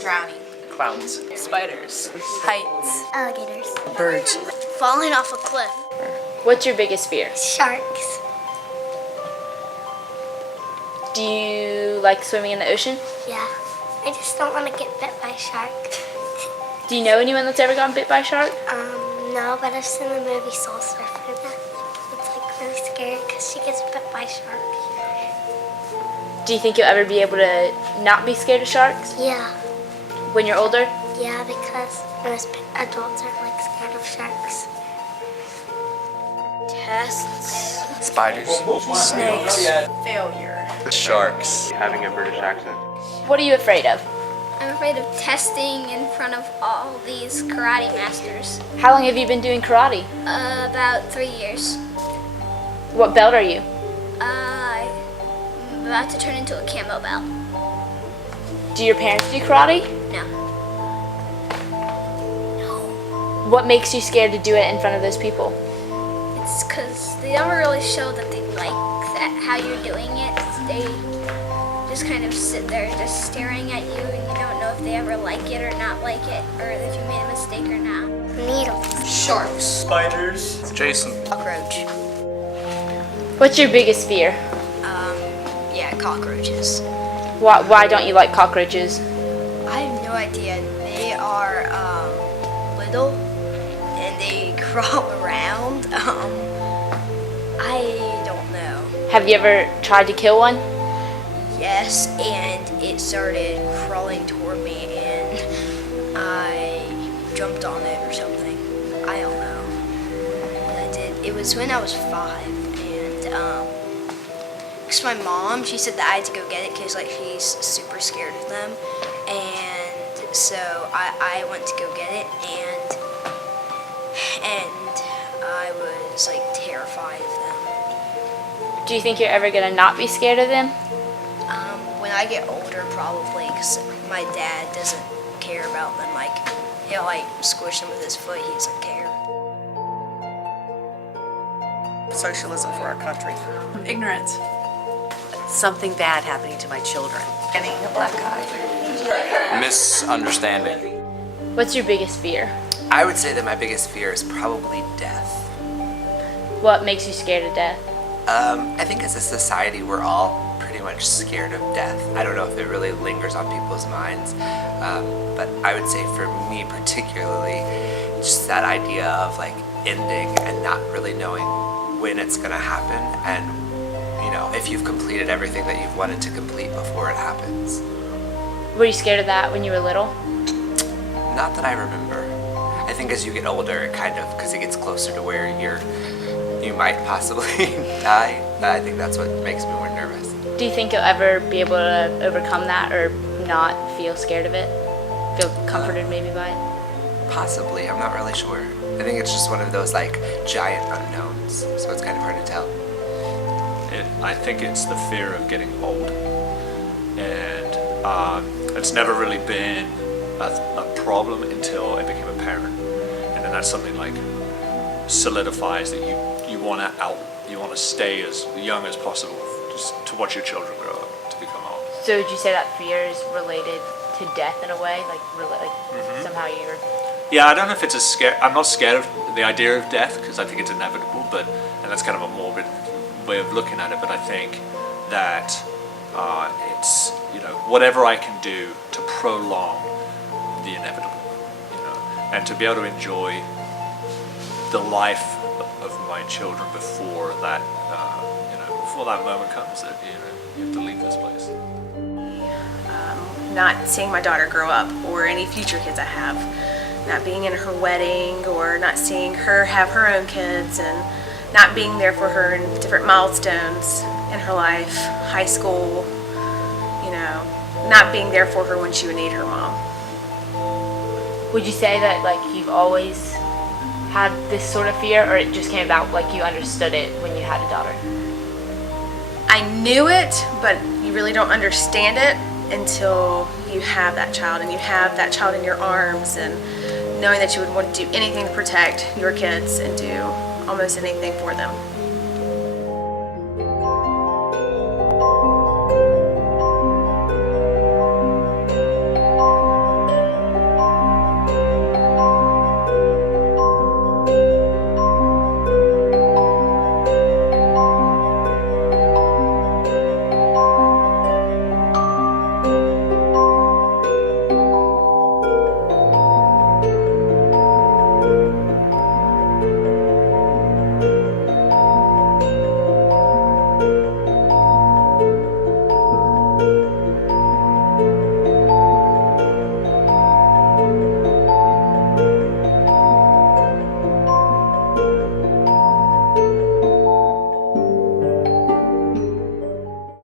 Drowning. Clowns. Spiders. Heights. Alligators. Birds. Falling off a cliff. What's your biggest fear? Sharks. Do you like swimming in the ocean? Yeah. I just don't want to get bit by a shark. Do you know anyone that's ever gotten bit by a shark? No, but I've seen the movie Soul Surfer. It's like really scary because she gets bit by a shark. Do you think you'll ever be able to not be scared of sharks Yeah. when you're older? Yeah, because most adults aren't like scared of sharks. Tests. Spiders. Snakes. Failure. Sharks. Having a British accent. What are you afraid of? I'm afraid of testing in front of all these karate masters. How long have you been doing karate? About 3 years. What belt are you? I'm about to turn into a camo belt. Do your parents do karate? No. What makes you scared to do it in front of those people? It's because they don't really show that they like that how you're doing it. They just kind of sit there just staring at you, and you don't know if they ever like it or not like it, or if you made a mistake or not. Needles. Sharks. Spiders. Jason. Cockroach. What's your biggest fear? Yeah, cockroaches. Why don't you like cockroaches? I have no idea. They are little and they crawl around. I don't know. Have you ever tried to kill one? Yes, and it started crawling toward me and I jumped on it or something. I don't know what I did. It was when I was 5 and because my mom, she said that I had to go get it because like she's super scared of them, and so I went to go get it and I was like terrified of them. Do you think you're ever gonna not be scared of them? When I get older, probably, because my dad doesn't care about them. Like, he'll like squish them with his foot. He doesn't care. Socialism for our country. Ignorance. Something bad happening to my children. Getting a black eye. Misunderstanding. What's your biggest fear? I would say that my biggest fear is probably death. What makes you scared of death? I think as a society, we're all pretty much scared of death. I don't know if it really lingers on people's minds, but I would say for me particularly, just that idea of like ending and not really knowing when it's gonna happen, and you know, if you've completed everything that you've wanted to complete before it happens. Were you scared of that when you were little? Not that I remember. I think as you get older, it kind of, because it gets closer to where you might possibly die, I think that's what makes me more nervous. Do you think you'll ever be able to overcome that or not feel scared of it? Feel comforted maybe by it? Possibly, I'm not really sure. I think it's just one of those like giant unknowns, so it's kind of hard to tell. I think it's the fear of getting old, and it's never really been a problem until I became a parent, and then that's something like solidifies that you want to stay as young as possible, just to watch your children grow up to become old. So would you say that fear is related to death in a way? Like somehow you're... Yeah, I don't know if it's I'm not scared of the idea of death because I think it's inevitable, and that's kind of a morbid way of looking at it, but I think that it's, you know, whatever I can do to prolong the inevitable, you know, and to be able to enjoy the life of my children before that, before that moment comes that you have to leave this place. Not seeing my daughter grow up or any future kids I have. Not being in her wedding or not seeing her have her own kids, and not being there for her in different milestones in her life, high school, you know, not being there for her when she would need her mom. Would you say that like you've always had this sort of fear, or it just came about like you understood it when you had a daughter? I knew it, but you really don't understand it until you have that child, and you have that child in your arms, and knowing that you would want to do anything to protect your kids and do almost anything for them.